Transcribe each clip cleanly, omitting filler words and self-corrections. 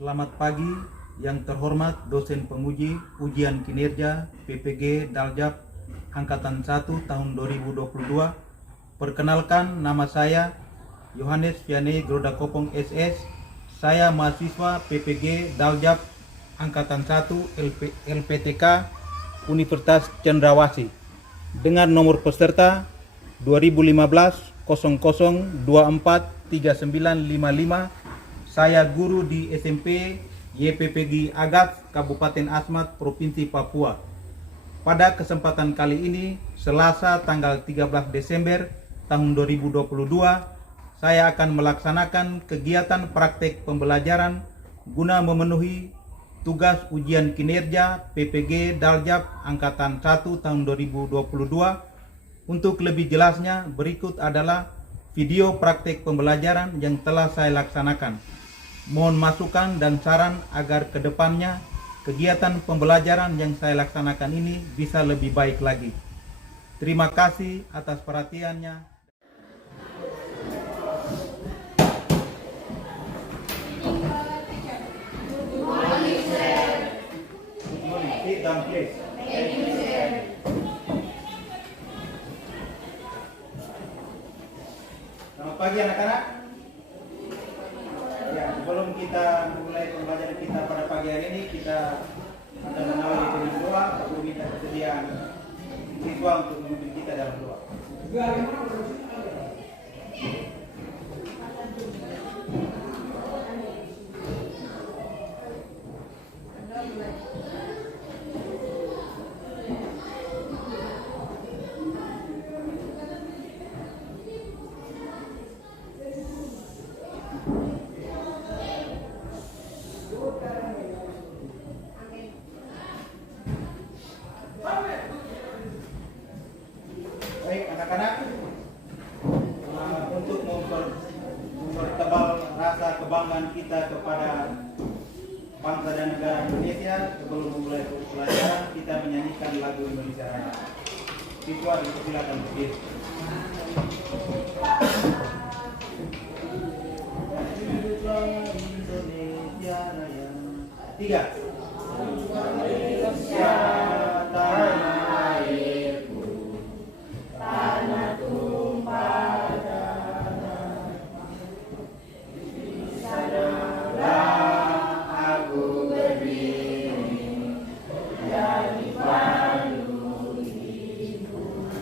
Selamat pagi yang terhormat dosen penguji ujian kinerja PPG Daljab Angkatan 1 tahun 2022. Perkenalkan, nama saya Yohanes Vianney Grodakopong SS. Saya mahasiswa PPG Daljab Angkatan 1 LPTK Universitas Cendrawasih dengan nomor peserta 2015 0024 3955. Saya guru di SMP YPPG Agats, Kabupaten Asmat, Provinsi Papua. Pada kesempatan kali ini, Selasa tanggal 13 Desember tahun 2022, saya akan melaksanakan kegiatan praktek pembelajaran guna memenuhi tugas ujian kinerja PPG Daljab Angkatan 1 tahun 2022. Untuk lebih jelasnya, berikut adalah video praktek pembelajaran yang telah saya laksanakan. Mohon masukan dan saran agar kedepannya kegiatan pembelajaran yang saya laksanakan ini bisa lebih baik lagi. Terima kasih atas perhatiannya. Sit down, please. Selamat pagi anak-anak. Ya, sebelum kita mulai pembelajaran kita pada pagi hari ini, kita akan mengawali dengan doa. Aku minta kesediaan siswa untuk memimpin kita dalam doa. Baik anak-anak, untuk mempertebal rasa kebanggaan kita kepada bangsa dan negara Indonesia, sebelum memulai pelajaran kita menyanyikan lagu Indonesia Raya. Siswa dipersilakan berdiri. Indonesia Raya. 3. Indonesia tanah airku, tanah tumpah darah, di sanalah aku berdiri, jadi pandu hidup.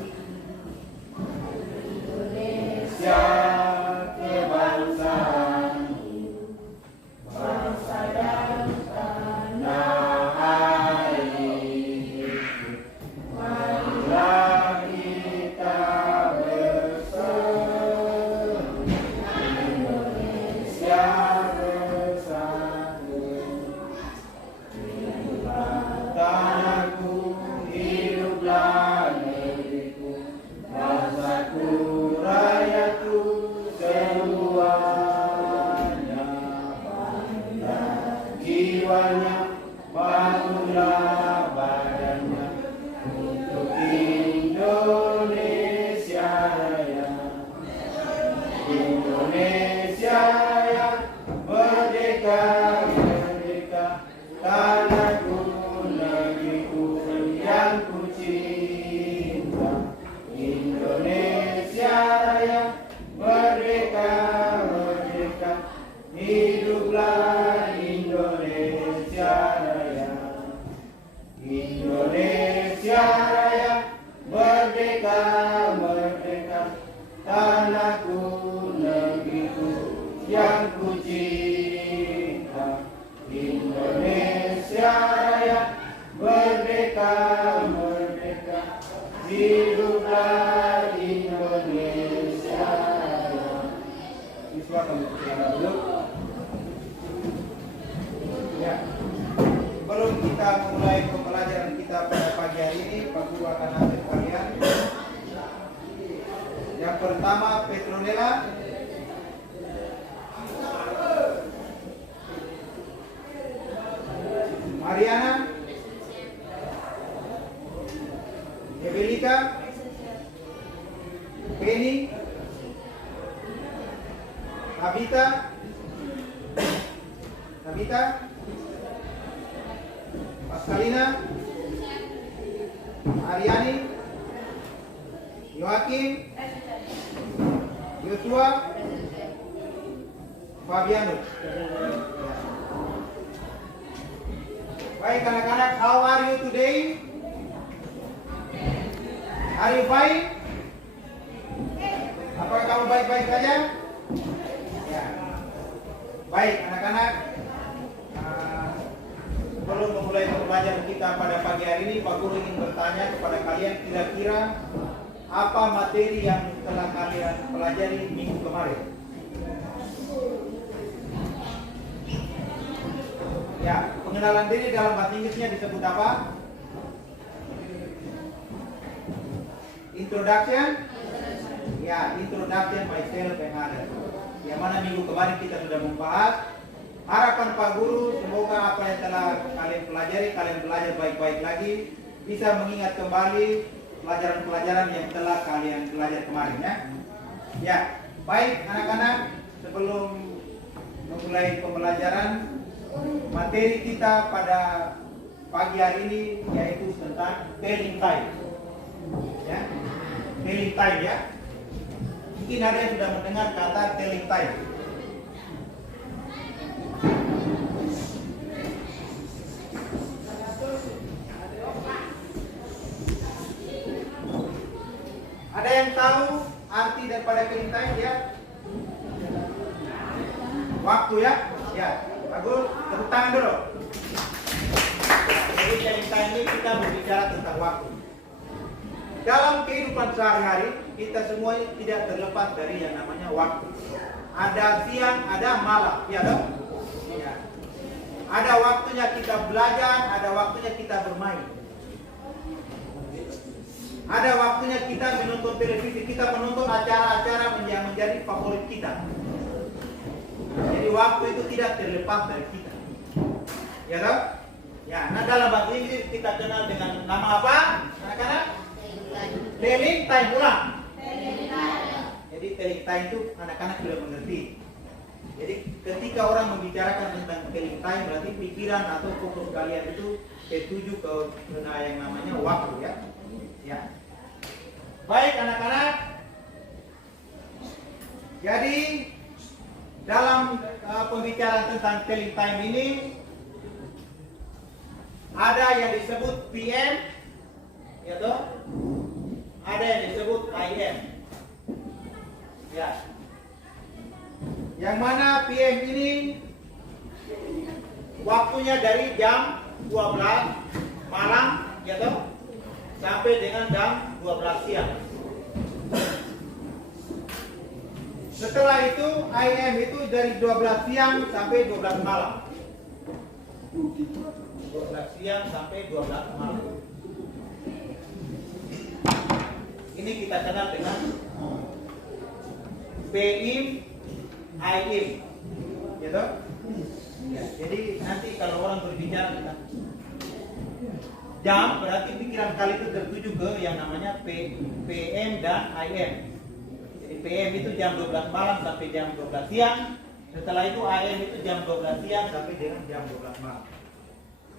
Indonesia kebangsaanku, bangsa dan tanah airku. Marilah kita bersatu, Indonesia bersatu. Hiduplah tanahku, hiduplah negeriku, bangsaku, rakyatku semuanya. Bangunlah jiwanya, bangunlah badannya, untuk Indonesia Raya. Indonesia Raya, merdeka, merdeka, tanahku, negeriku yang ku cinta. Indonesia Raya, merdeka, merdeka, hiduplah Indonesia Raya. Indonesia Raya, merdeka, merdeka, tanahku, negeriku yang ku cinta. Indonesia Raya, merdeka, merdeka, hiduplah Indonesia Raya. Siswa kami persilakan dulu. Ya. Sebelum kita mulai pembelajaran kita pada pagi hari ini, Pak Guru akan ajak kalian. Yang pertama, Petronella. Mariana. Evelika. Penny. Abita. Tabita, Pascalina, Ariani, Joakim, Joshua, Fabianus. Baik anak-anak, how are you today? Are you fine? Apakah kamu baik-baik saja? Ya. Baik anak-anak, sebelum memulai pembelajaran kita pada pagi hari ini, Pak Guru ingin bertanya kepada kalian, kira-kira apa materi yang telah kalian pelajari minggu kemarin? Ya, pengenalan diri dalam bahasa Inggrisnya disebut apa? Introduction? Ya, introduction myself and others. Yang mana minggu kemarin kita sudah membahas. Harapan Pak Guru, semoga apa yang telah kalian pelajari, kalian belajar baik-baik lagi, bisa mengingat kembali pelajaran-pelajaran yang telah kalian belajar kemarin ya. Ya, baik anak-anak, sebelum memulai pembelajaran, materi kita pada pagi hari ini yaitu tentang telling time. Ya, telling time ya. Mungkin ada yang sudah mendengar kata telling time. Ada yang tahu arti daripada telling time ya? Waktu ya? Ya, bagus. Tepuk tangan dulu. Jadi telling time ini kita berbicara tentang waktu. Dalam kehidupan sehari-hari, kita semua tidak terlepas dari yang namanya waktu. Ada siang, ada malam, ya dong? Ya. Ada waktunya kita belajar, ada waktunya kita bermain. Ada waktunya kita menonton televisi, kita menonton acara-acara yang menjadi favorit kita. Jadi waktu itu tidak terlepas dari kita. Ya dong? Ya, nah dalam bahasa Inggris kita kenal dengan nama apa? Anak-anak? Telling time, ulang. Jadi telling time itu anak-anak sudah mengerti. Jadi ketika orang membicarakan tentang telling time, berarti pikiran atau fokus kalian itu tertuju ke yang namanya waktu ya. Ya. Baik anak-anak. Jadi dalam pembicaraan tentang telling time ini ada yang disebut PM, ya toh? Ada yang disebut IM. Ya. Yang mana PM ini waktunya dari jam 12 malam, ya toh? Sampai dengan jam 12 siang. Setelah itu IM itu dari 12 siang sampai 12 malam. 12 siang sampai 12 malam. Ini kita kenal dengan PM, IM, gitu. Ya, jadi nanti kalau orang berbicara tentang jam, berarti pikiran kali itu tertuju ke yang namanya PM dan IM. Jadi PM itu jam 12 malam sampai jam 12 siang. Setelah itu IM itu jam 12 siang sampai dengan jam 12 malam.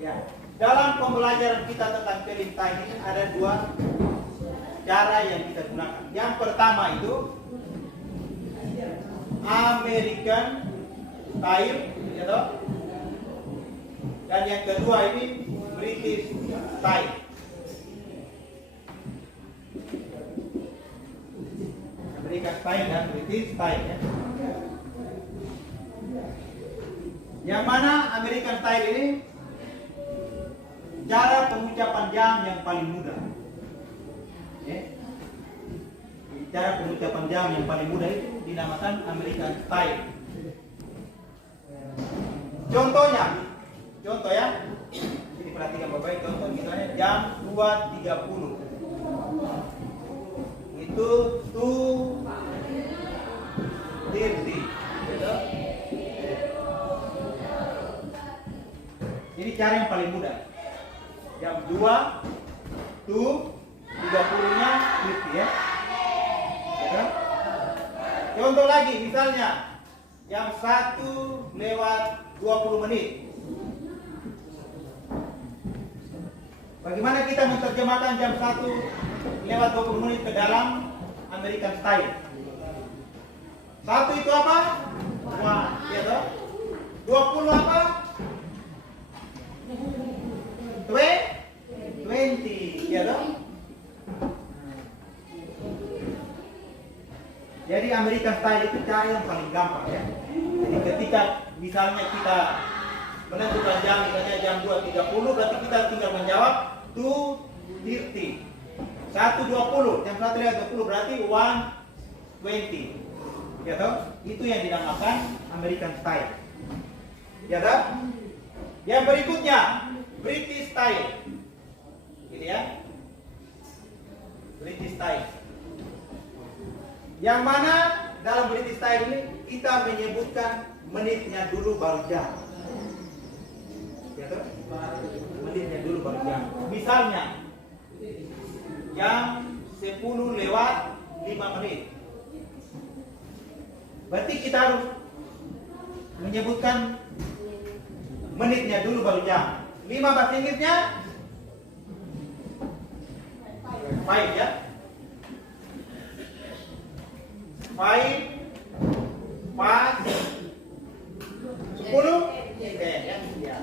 Ya, dalam pembelajaran kita tentang telling time ini ada dua cara yang kita gunakan. Yang pertama itu American time, gitu. Dan yang kedua ini British time. American time dan British time ya. Yang mana American time ini cara pengucapan jam yang paling mudah. Okay. Cara pengucapan jam yang paling mudah itu dinamakan American time. Contohnya, contoh ya. Jadi perhatikan bapak-ibu, contoh misalnya jam 2.30. Itu 2:30. Jadi cara yang paling mudah. Jam 2 30-nya 50 ya. Contoh lagi misalnya jam 1:15. 20 menit. Bagaimana kita menerjemahkan jam 1 lewat 20 menit ke dalam American Style? 1 itu apa? 1, ya toh? 20 apa? 20, ya toh? Jadi American Style itu cara yang paling gampang ya. Jadi ketika misalnya kita menentukan jam, misalnya jam 2.30, berarti kita tinggal menjawab 2:30. 1:20, jam 1 lewat 20 berarti 1:20. Ya toh? Itu yang dinamakan American Style. Ya toh? Yang berikutnya British Style. Ini ya. British Style. Yang mana dalam British Style ini kita menyebutkan menitnya dulu baru jam. Ya toh? Menitnya dulu baru jam. Misalnya jam 10 lewat 5 menit. Berarti kita harus menyebutkan menitnya dulu baru jam. 5 bahasa Inggrisnya 5 ya. 5 pas 10 ya.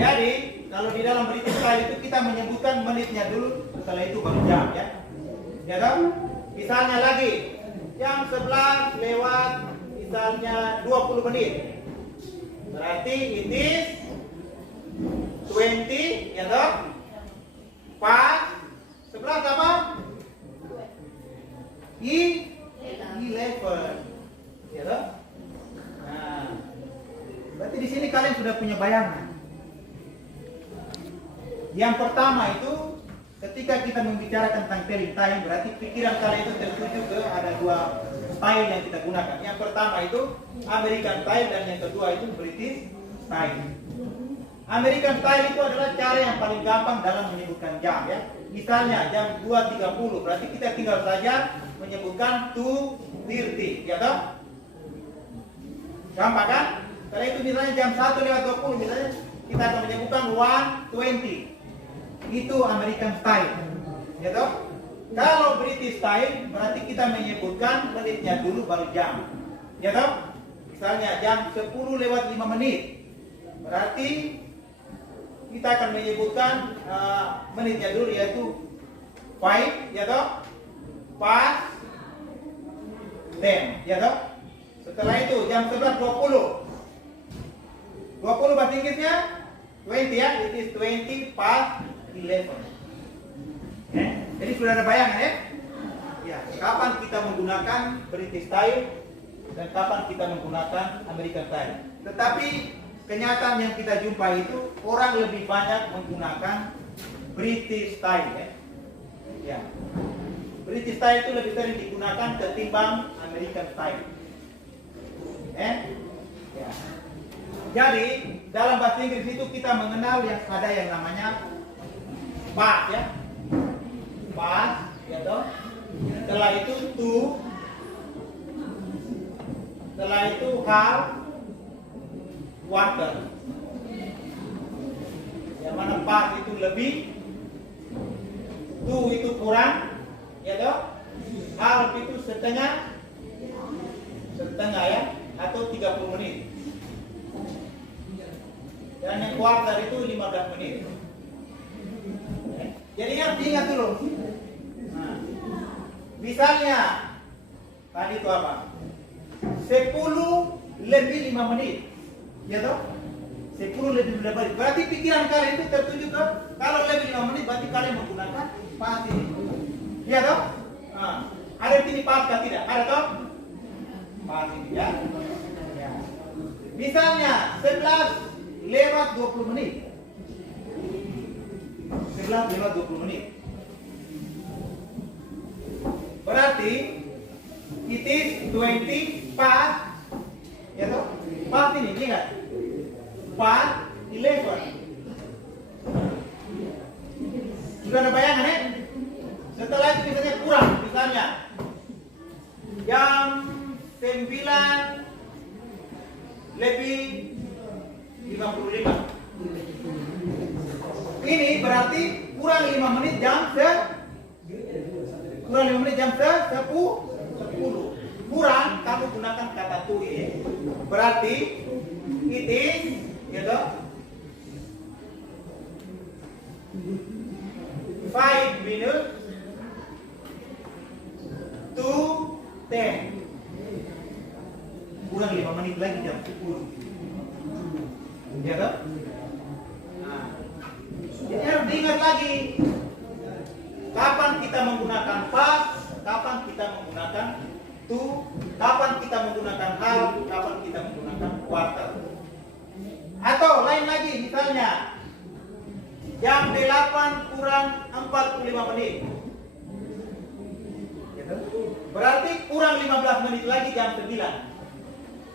Jadi kalau di dalam British Style itu kita menyebutkan menitnya dulu, setelah itu baru jam ya. Ya kan? Misalnya lagi jam 11 lewat misalnya 20 menit. Berarti it is 20 ya toh? Pas 11 apa? 11. Ya toh? Nah, berarti di sini kalian sudah punya bayangan. Yang pertama itu ketika kita membicarakan tentang telling time, berarti pikiran kalian itu tertuju ke ada 2 style yang kita gunakan. Yang pertama itu American Style dan yang kedua itu British Style. American Style itu adalah cara yang paling gampang dalam menyebutkan jam ya. Misalnya jam 2.30 berarti kita tinggal saja menyebutkan 2:30 ya toh? Gampang kan? Kalau itu misalnya jam 1 lewat 20 misalnya kita akan menyebutkan 1:20. Itu American Style. Ya toh? Kalau British Style berarti kita menyebutkan menitnya dulu baru jam. Ya toh? Misalnya jam 10 lewat 5 menit. Berarti kita akan menyebutkan menitnya dulu yaitu 5 ya toh? Pas 10 ya toh? Setelah itu jam 11.20. 20 bahasa Inggrisnya 20 ya, it is 20 past 11. Jadi sudah ada bayangan ya? Ya, kapan kita menggunakan British Style dan kapan kita menggunakan American Style. Tetapi kenyataan yang kita jumpai itu orang lebih banyak menggunakan British Style ya. Ya. British Style itu lebih sering digunakan ketimbang American Style. Ya. Jadi dalam bahasa Inggris itu kita mengenal yang ada yang namanya past ya, past ya toh. Setelah itu to, setelah itu half, quarter. Yang mana past itu lebih, to itu kurang, ya toh. Half itu setengah, setengah ya, atau 30 menit. Dan yang quarter itu 15 menit. Jadi ingat dulu. Nah, misalnya tadi itu apa? 10 lebih 5 menit. Ya toh? 10 lebih 5 menit. Berarti pikiran kalian itu tertuju ke kalau lebih 5 menit berarti kalian menggunakan pas ini. Ya toh? Nah, ada di sini pas atau tidak? Ada toh? Pas ini ya. Ya. Misalnya 11 lewat 20 menit. 11 lewat 20 menit. Berarti it is 20 past, ya toh? Past ini, ingat? Past 11. Sudah ada bayangan ya? Setelah itu misalnya kurang, misalnya jam 9 lebih 55. Ini berarti kurang 5 menit jam kurang 5 menit jam 10. Kurang kamu gunakan kata to ya. Berarti it is gitu 5 minutes to 10. Kurang 5 menit lagi jam 10. Ya kan? Nah, jadi harus diingat lagi kapan kita menggunakan past, kapan kita menggunakan to, kapan kita menggunakan half, kapan kita menggunakan quarter. Atau lain lagi, misalnya jam 8 kurang 45 menit. Berarti kurang 15 menit lagi jam 9.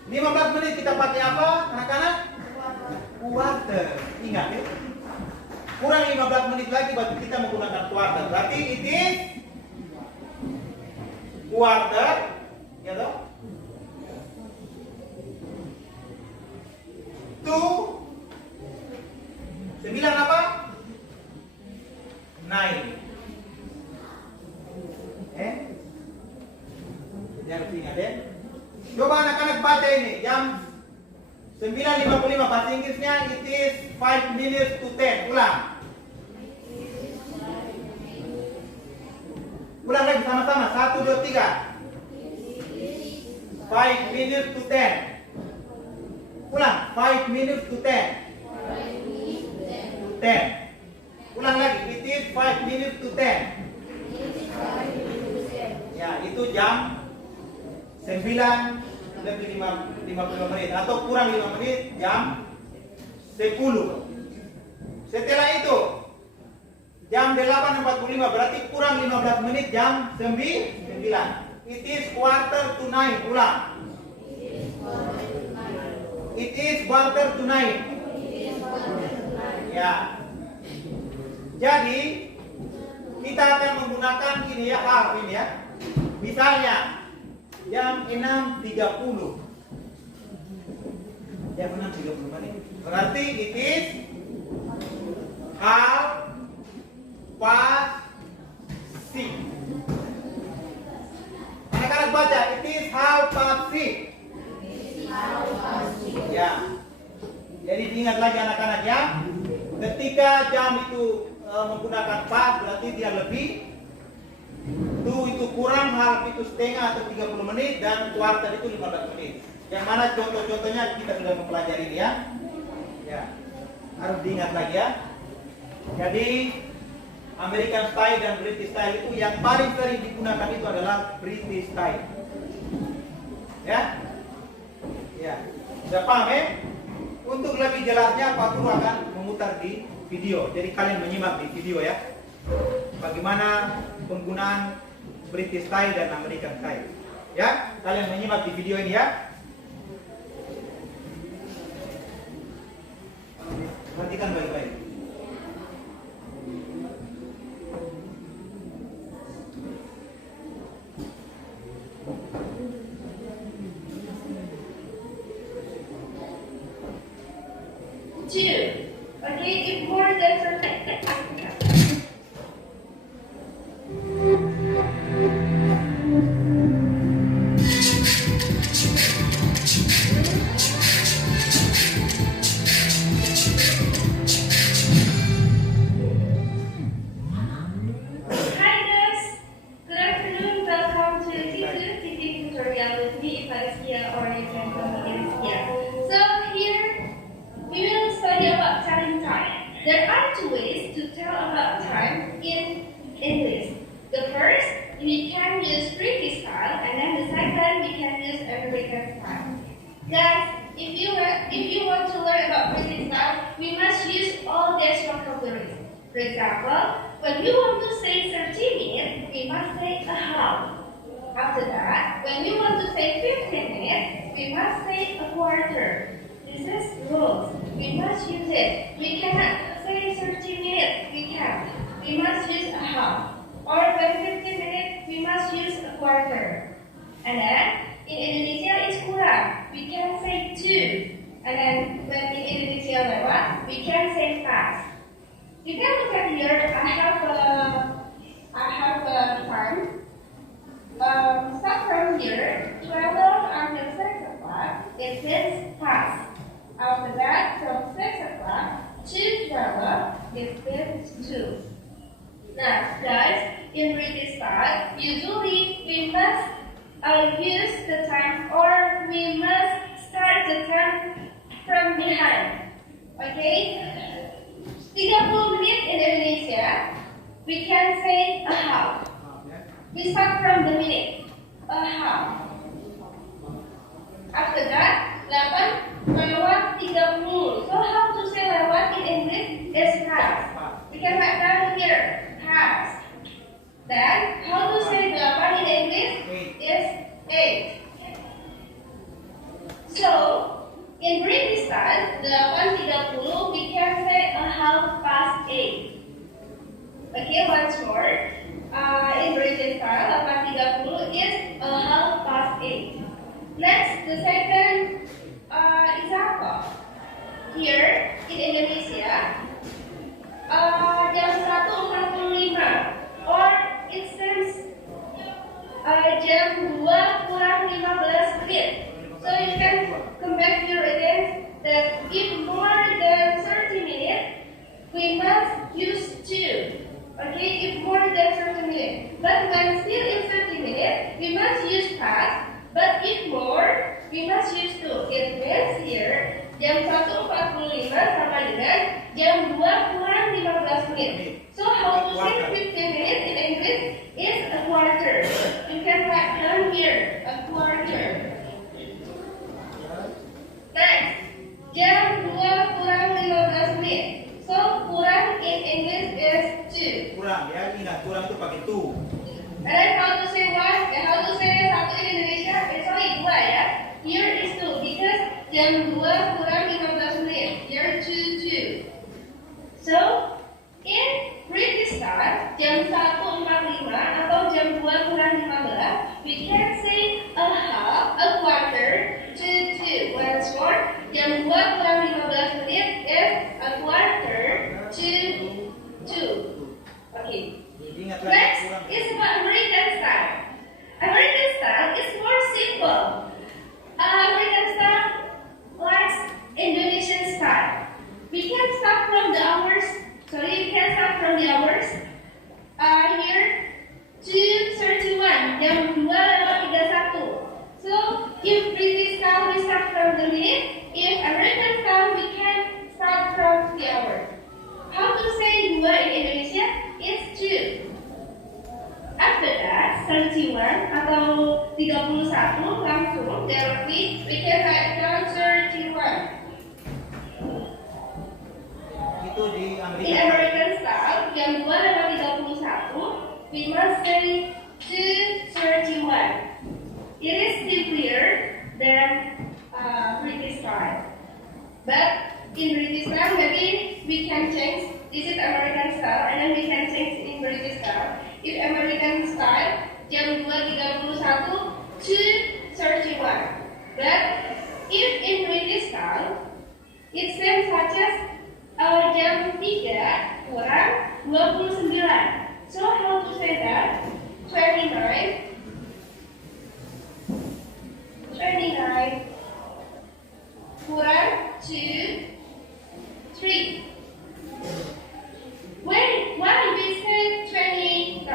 15 menit kita pakai apa, anak-anak? Quarter. Ingat ya. Kurang 15 menit lagi berarti kita menggunakan quarter. Berarti it is quarter, ya toh? To 9 apa? 9. Jangan ingat ya. Coba anak-anak baca ini jam 9.55 bahasa Inggrisnya it is 5 minutes to 10. Ulang. Ulang lagi sama-sama. 1, 2, 3. 5 minutes to 10. Ulang. 5 minutes to 10. 10. Ulang lagi. It is 5 minutes to 10. Ya, itu jam 9 lebih 55 menit atau kurang 5 menit jam 10. Setelah itu jam 8.45 berarti kurang 15 menit jam 9. It is quarter to 9. Ulang. It is quarter to 9. Ya. Jadi kita akan menggunakan ini ya, half ini ya. Misalnya jam 6.30. Jam 6.30 menit. Berarti it is half past 6. Anak-anak baca, it is half past 6. Ya. Jadi diingat lagi anak-anak ya. Ketika jam itu menggunakan past berarti dia lebih. To itu kurang, half itu setengah atau 30 menit dan quarter itu 15 menit. Yang mana contoh-contohnya kita sudah mempelajari ini ya. Ya. Harus diingat lagi ya. Jadi American style dan British style itu yang paling sering digunakan itu adalah British style. Ya. Ya. Sudah paham ya? Untuk lebih jelasnya Pak Guru akan memutar di video. Jadi kalian menyimak di video ya. Bagaimana penggunaan British style dan American style. Ya, kalian menyimak di video ini ya. Perhatikan baik-baik. Two. Okay, if more than there are two ways to tell about time in English. The first, we can use British style, and then the second, we can use American style. Guys, if you want to learn about British style, we must use all these vocabularies. For example, when we want to say 30 minutes, we must say a half. After that, when we want to say 15 minutes, we must say a quarter. This is rules. We must use it. We cannot say 30 minutes. We can't. We must use a half. Or when 15 minutes, we must use a quarter. And then, in Indonesia is kurang. We can say two. And then when in Indonesia lewat, we can say fast. You can look at here. I have a time. Start from here. 12 until 6 o'clock. It means fast. After that, from 6 o'clock to 12, it means two. Now, guys, in British style, usually we must use the time, or we must start the time from behind. Okay? 30 menit in Indonesia, we can say a half. We start from the minute, a half. After that, 8 lewat 30. So how to say lewat in English is past. We can write down here, past. Then, how to say 8 in English is 8. So, in British style, 8.30, we can say a half past 8. Okay, once more. In British style, 8.30 is a half past 8. Next, the second example. Here, in Indonesia, jam 1.45, or it says jam 2 kurang 15 menit. So you can come back here again that if more than 30 minutes, we must use 2. Okay, if more than 30 minutes. But when still in 30 minutes, we must use past. But if more, we must use 2. It means here, jam 1.45 sama dengan jam 2 kurang 15 menit. So how to say 15 minutes in English is a quarter. You can write down here, a quarter. Next, jam 2 kurang 15 menit. So kurang in English is 2. Kurang ya, ingat kurang itu pakai tu. And then how to say one? How to say 1 in Indonesia? It's only 2 ya. Here is 2 because jam 2 kurang 15 menit. Here 2. So in British style, jam 1.45 atau jam 2 kurang 15, we can say a half, a quarter to 2. Once more, jam 2 kurang 15 menit is a quarter to 2. Okay. Next is about American style. American style is more simple. American style likes Indonesian style. We can start from the hours. We can start from the hours. Here 2:31, jam 2:31. So if British style we start from the minute. If American style we can start from the hour. How to say 2 in Indonesia? It's 2. After that, 31 atau 31 langsung directly we can write down 31. Itu di In American style, jam 2:31, we must say 2:31. It is simpler than British style. But in British style, maybe we can change. This is American style, and then we can change in British style. If American style, jam 2:31 to 31. But if in British style, it seems such as jam 3 kurang 29. So how to say that? 29 kurang 2, 3. Why we say 29?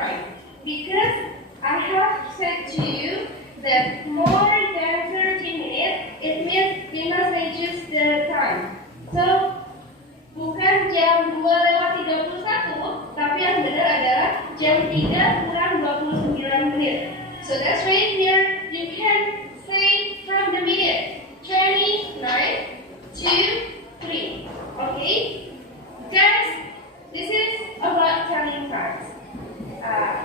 Because I have said to you that more than 30 minutes, it means we must adjust the time. So, bukan jam 2:31, tapi yang benar adalah jam 3 kurang 29 menit. So that's right here, you can say from the minute 29 to 3. Okay? Guys, this is about telling times.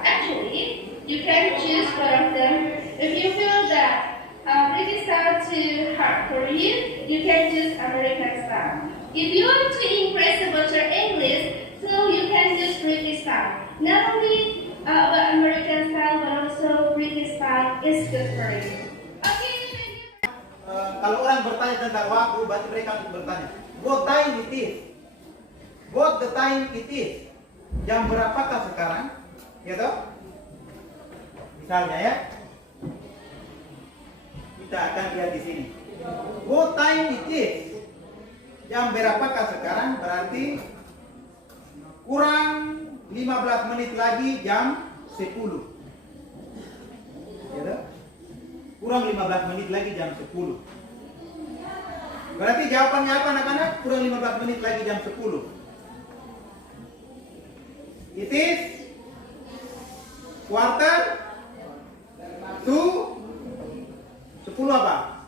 Actually, you can choose one of them. If you feel that British style too hard for you, you can choose American style. If you want to impress about your English, so you can choose British style. Not only about American style, but also British style is good for you. Okay. kalau orang bertanya tentang waktu, berarti mereka bertanya, what time it is? What the time it is? Jam berapakah sekarang? Ya toh? Misalnya ya, kita akan lihat di sini. What time it is? Jam berapakah sekarang? Berarti kurang 15 menit lagi jam 10. Ya toh? Kurang 15 menit lagi jam 10. Berarti jawabannya apa anak-anak? Kurang 15 menit lagi jam 10. It is quarter to 10 apa?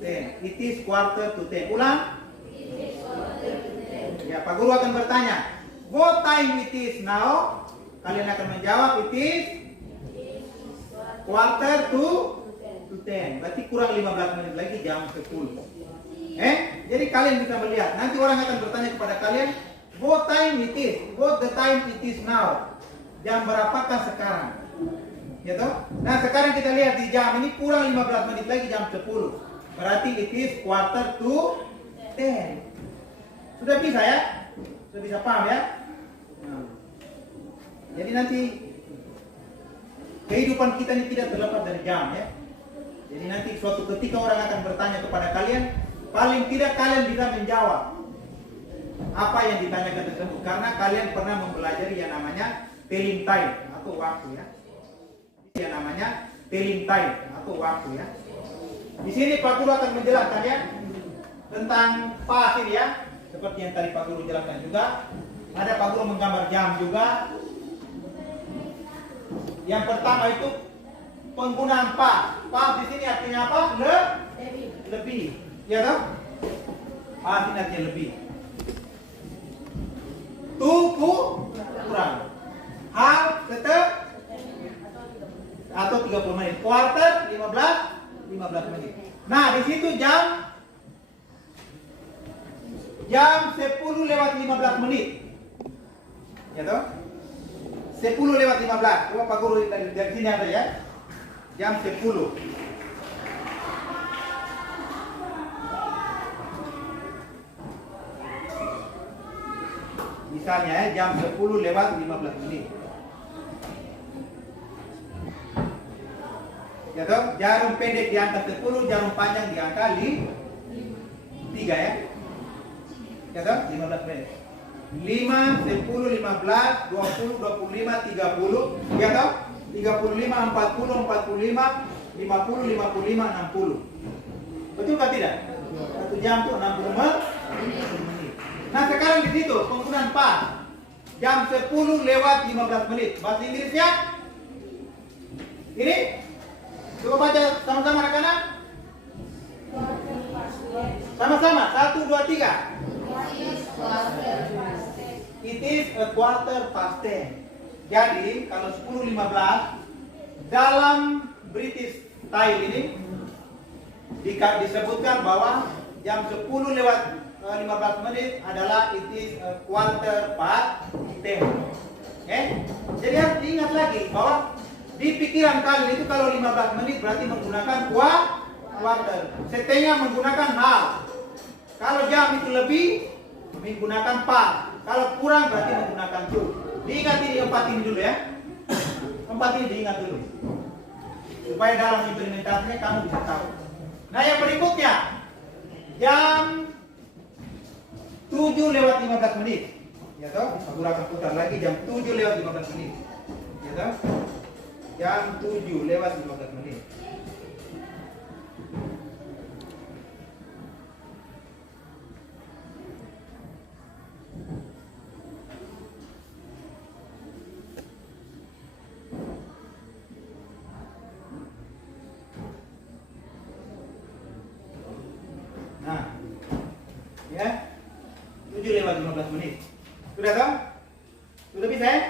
10. It is quarter to 10. Ulang. Ya, Pak Guru akan bertanya, what time it is now? Kalian akan menjawab, it is quarter to 10. Berarti kurang 15 menit lagi jam 10. Jadi kalian bisa melihat. Nanti orang akan bertanya kepada kalian, what time it is? What the time it is now? Jam berapakah sekarang? Ya toh? Nah, sekarang kita lihat di jam ini kurang 15 menit lagi jam 10. Berarti it is quarter to 10. Sudah bisa ya? Sudah bisa paham ya? Nah. Jadi nanti kehidupan kita ini tidak terlepas dari jam ya. Jadi nanti suatu ketika orang akan bertanya kepada kalian, paling tidak kalian bisa menjawab apa yang ditanyakan tersebut karena kalian pernah mempelajari yang namanya telling time atau waktu ya. Yang namanya telling time atau waktu ya. Di sini Pak Guru akan menjelaskan ya tentang pasir ya. Seperti yang tadi Pak Guru jelaskan juga. Ada Pak Guru menggambar jam juga. Yang pertama itu penggunaan pas. Pas di sini artinya apa? Lebih. Ya toh? Pas ini artinya lebih. Kurang. Hal tetap atau 30 menit. Quarter 15 menit. Nah, di situ jam 10 lewat 15 menit. Ya toh? 10 lewat 15. Coba Pak Guru dari sini ada ya. Jam 10. Misalnya ya, jam 10 lewat 15 menit. Ya toh? Jarum pendek di angka 10, jarum panjang di angka 3 ya. Ya toh? 15 menit. 5, 10, 15, 20, 25, 30. Ya toh? 35, 40, 45, 50, 55, 60. Betul kan tidak? 1 jam itu 60 menit. Nah, sekarang di situ penggunaan pas. Jam 10 lewat 15 menit. Bahasa Inggrisnya ini. Coba baca sama-sama anak-anak. Sama-sama. 1, 2, 3. It is a quarter past 10. Jadi kalau 10.15 dalam British Style ini disebutkan bahwa jam 10 lewat 15 menit adalah it is a quarter past 10. Jadi harus diingat lagi bahwa di pikiran kalian itu kalau 15 menit berarti menggunakan quarter. Setengah menggunakan hal. Kalau jam itu lebih menggunakan pas. Kalau kurang berarti menggunakan to. Diingat ini 4 ini dulu ya. 4 ini diingat dulu. Supaya dalam implementasinya kamu bisa tahu. Nah, yang berikutnya jam 7 lewat 15 menit. Ya toh? Aku akan putar lagi jam 7 lewat 15 menit. Ya toh? Jam 7 lewat 15 menit. Nah, ya, 7 lewat 15 menit. Sudah toh? Sudah bisa ya?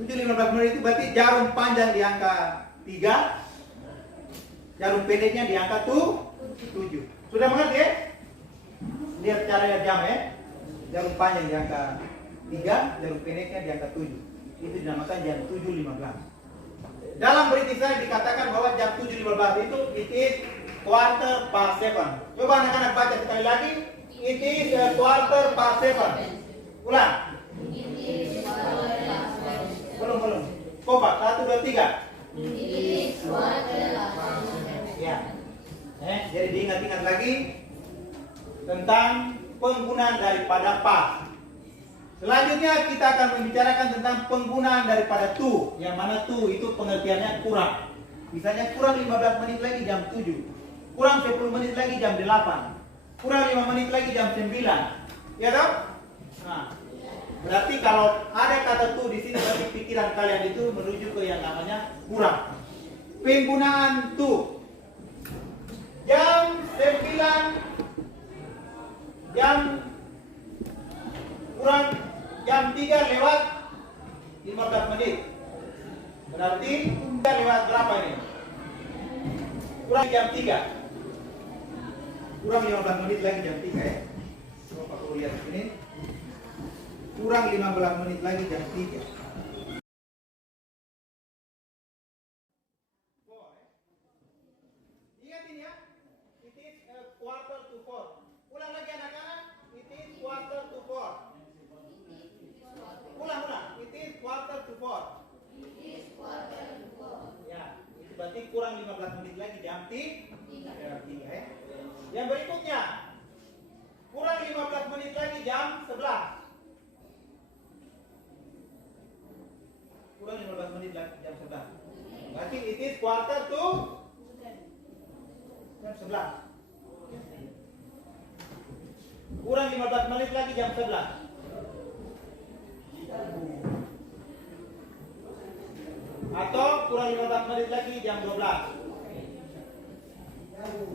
7 15 menit itu berarti jarum panjang di angka 3, jarum pendeknya di angka 7. Sudah mengerti ya? Lihat cara jam ya. Jarum panjang di angka 3, jarum pendeknya di angka 7. Itu dinamakan jam 7.15. Dalam British Style dikatakan bahwa jam 7.15 itu it is quarter past 7. Coba anak-anak baca sekali lagi. It is a quarter past 7. Ulang. Belum. Kompak, 1, 2, 3. Ya. Jadi diingat-ingat lagi tentang penggunaan daripada past. Selanjutnya kita akan membicarakan tentang penggunaan daripada to. Yang mana to itu pengertiannya kurang. Misalnya kurang 15 menit lagi jam 7. Kurang 10 menit lagi jam 8. Kurang 5 menit lagi jam 9. Ya toh? Nah, berarti kalau ada kata to di sini berarti pikiran kalian itu menuju ke yang namanya kurang. Penggunaan to. Jam 9 jam 3 lewat 15 menit. Berarti 3 lewat berapa ini? Kurang jam 3. Kurang 15 menit lagi jam 3 ya. Coba perlu lihat sini. Kurang 15 menit lagi jam 3. Ingat ini ya. It is a quarter to 4. Ulang lagi anak-anak. It is quarter to 4. Ulang. It is quarter to 4. Ya, itu berarti kurang 15 menit lagi jam 3 ya. Yang berikutnya. Kurang 15 menit lagi jam 11. Kurang 15 menit lagi jam 11. Berarti it is quarter to jam 11. Kurang 15 menit lagi jam 11. Atau kurang 15 menit lagi jam 12.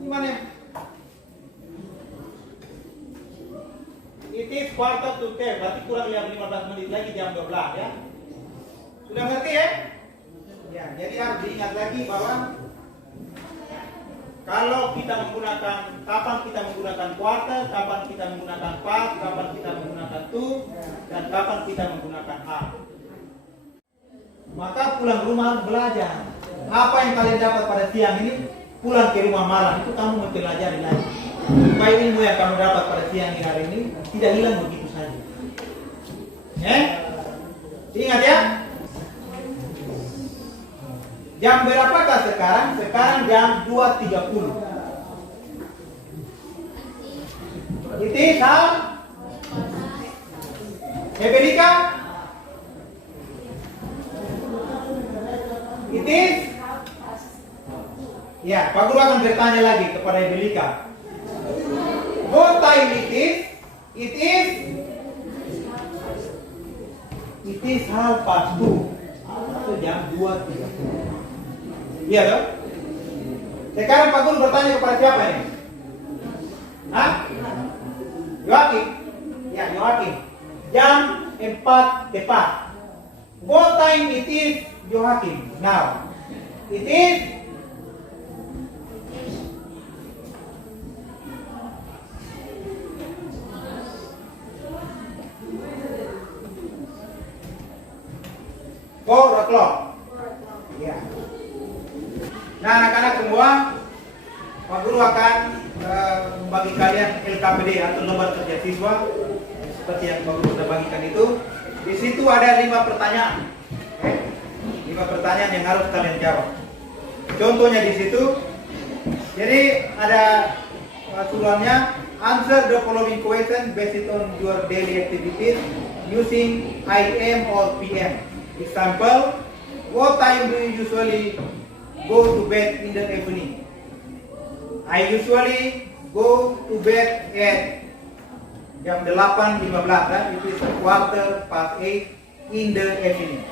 Gimana? It is quarter to 10. Berarti kurang 15 menit lagi jam 12 ya. Sudah ngerti ya? Ya, jadi harus diingat lagi bahwa kalau kita menggunakan, kapan kita menggunakan quarter, kapan kita menggunakan past, kapan kita menggunakan to, dan kapan kita menggunakan half. Maka pulang rumah harus belajar. Apa yang kalian dapat pada siang ini, pulang ke rumah malam itu kamu mempelajari lagi. Supaya ilmu yang kamu dapat pada siang hari ini tidak hilang begitu saja. Ingat ya. Jam berapakah sekarang? Sekarang jam 2.30. It is how? Hebelika? It is? Ya, Pak Guru akan bertanya lagi kepada Hebelika. What time it is? It is? It is 2:30. Atau jam 2.30. Iya dong? Sekarang Pak Guru bertanya kepada siapa ini? Hah? Yohakim? Ya, Yohakim. Jam 4 tepat. What time it is, Yohakim? Now. It is? Four o'clock. Ya. Nah, anak-anak semua, Pak Guru akan membagi kalian LKPD atau lembar kerja siswa seperti yang Pak Guru sudah bagikan itu. Di situ ada 5 pertanyaan. 5 pertanyaan yang harus kalian jawab. Contohnya di situ. Jadi ada suratnya, answer the following question based on your daily activities using IM or PM. Example, what time do you usually go to bed in the evening? I usually go to bed at jam 8.15 kan? It is a quarter past 8 in the evening.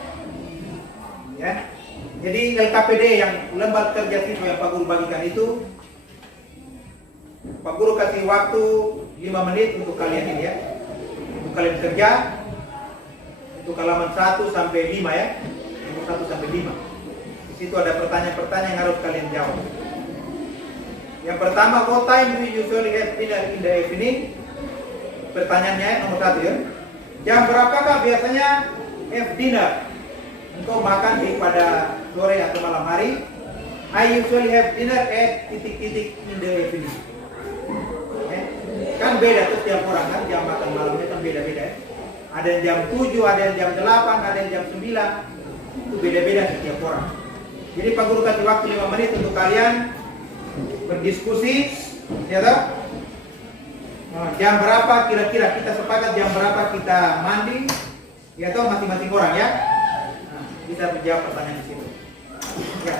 Ya. Jadi LKPD yang lembar kerja siswa yang Pak Guru bagikan itu, Pak Guru kasih waktu 5 menit untuk kalian ini ya. Untuk kalian kerja. Untuk halaman 1 sampai 5 ya. 1 sampai 5. Di situ ada pertanyaan-pertanyaan yang harus kalian jawab. Yang pertama, what time do you usually have dinner in the evening? Pertanyaannya nomor 1 ya. Jam berapakah biasanya have dinner? Engkau makan pada sore atau malam hari? I usually have dinner at titik-titik in the evening. Kan beda tuh tiap orang kan, jam makan malamnya kan beda-beda ya. Ada yang jam 7, ada yang jam 8, ada yang jam 9. Itu beda-beda setiap orang. Jadi Pak Guru kasih waktu 5 menit untuk kalian berdiskusi, ya toh? Jam berapa kira-kira kita sepakat jam berapa kita mandi, ya toh masing-masing orang ya. Nah, bisa menjawab pertanyaan di situ. Ya,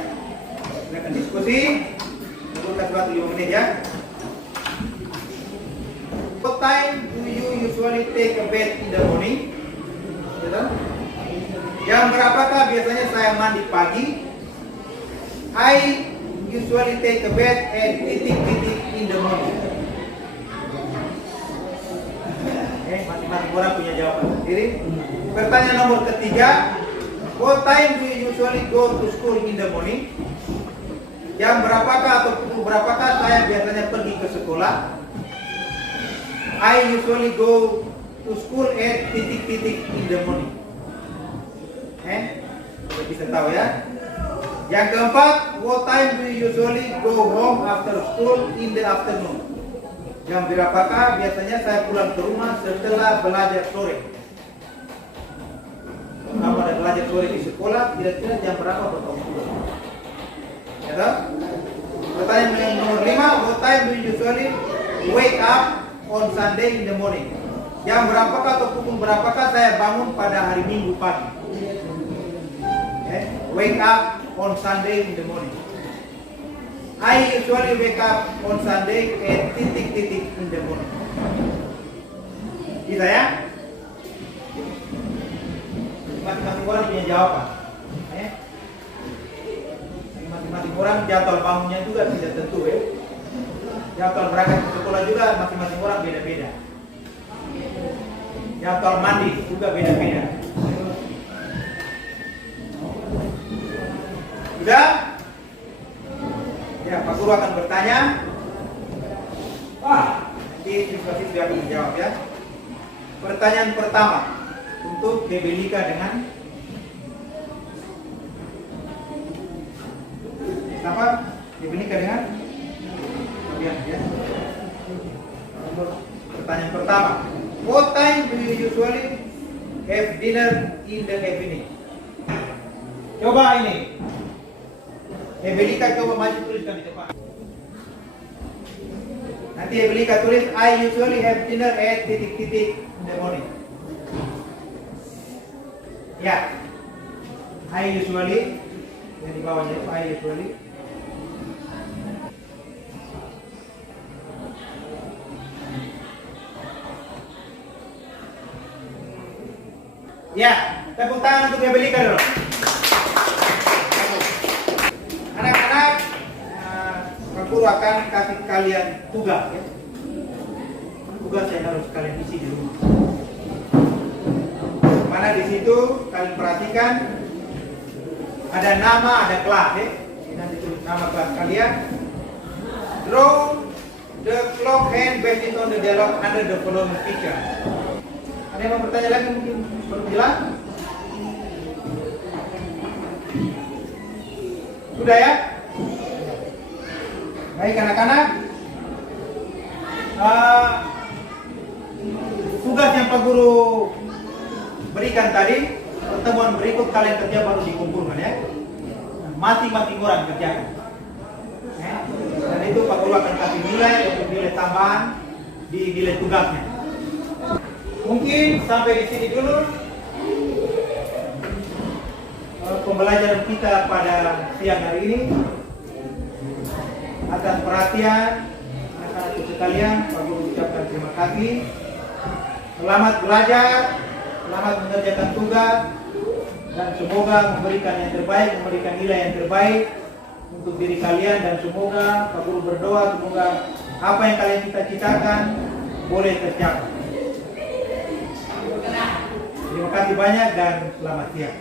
silakan diskusi. Pak Guru kasih waktu 5 menit ya. What time do you usually take a bath in the morning? Ya toh? Jam berapakah biasanya saya mandi pagi? I usually take a bath at titik-titik in the morning. Masing-masing orang punya jawaban sendiri. Pertanyaan nomor ketiga, what time do you usually go to school in the morning? Jam berapakah atau pukul berapakah saya biasanya pergi ke sekolah? I usually go to school at titik-titik in the morning. Bisa tahu ya. Yang keempat, what time do you usually go home after school in the afternoon? Jam berapakah biasanya saya pulang ke rumah setelah belajar sore? Kalau ada belajar sore di sekolah, kira-kira jam berapa bertemu? Ya toh? Pertanyaan nomor 5, what time do you usually wake up on Sunday in the morning? Jam berapakah atau pukul berapakah saya bangun pada hari Minggu pagi? Wake up on Sunday in the morning. I usually wake up on Sunday at titik-titik in the morning. Bisa ya? Masing-masing orang punya jawaban. Masing-masing orang jadwal bangunnya juga tidak tentu ya. Jadwal berangkat ke sekolah juga masing-masing orang beda-beda. Jadwal mandi juga beda-beda. Sudah? Ya, Pak Guru akan bertanya. Nanti diskusi sudah akan menjawab ya. Pertanyaan pertama untuk Gebelika dengan siapa? Gebelika dengan ya. Pertanyaan pertama, what time do you usually have dinner in the evening? Coba ini, Ebelika coba maju tuliskan di depan. Nanti Ebelika tulis, I usually have dinner at titik-titik in the morning. Ya, I usually, yang di bawahnya itu I usually. Ya, tepuk tangan untuk Ebelika dulu. Anak-anak, Pak Guru akan kasih kalian tugas ya. Tugas yang harus kalian isi di rumah. Mana di situ kalian perhatikan ada nama, ada kelas ya. Ini nanti tulis nama kelas kalian. Draw the clock hand based on the dialogue under the following picture. Ada yang mau bertanya lagi mungkin belum jelas? Sudah ya? Baik anak-anak, tugas yang Pak Guru berikan tadi, pertemuan berikut kalian kerja baru dikumpulkan ya. Masing-masing orang kerjakan. Dan itu Pak Guru akan kasih nilai untuk nilai tambahan di nilai tugasnya. Mungkin sampai di sini dulu pembelajaran kita pada siang hari ini. Atas perhatian anak-anak sekalian, Pak Guru ucapkan terima kasih. Selamat belajar, selamat mengerjakan tugas, dan semoga memberikan yang terbaik, memberikan nilai yang terbaik untuk diri kalian, dan semoga Pak Guru berdoa semoga apa yang kalian cita-citakan boleh tercapai. Terima kasih banyak dan selamat siang.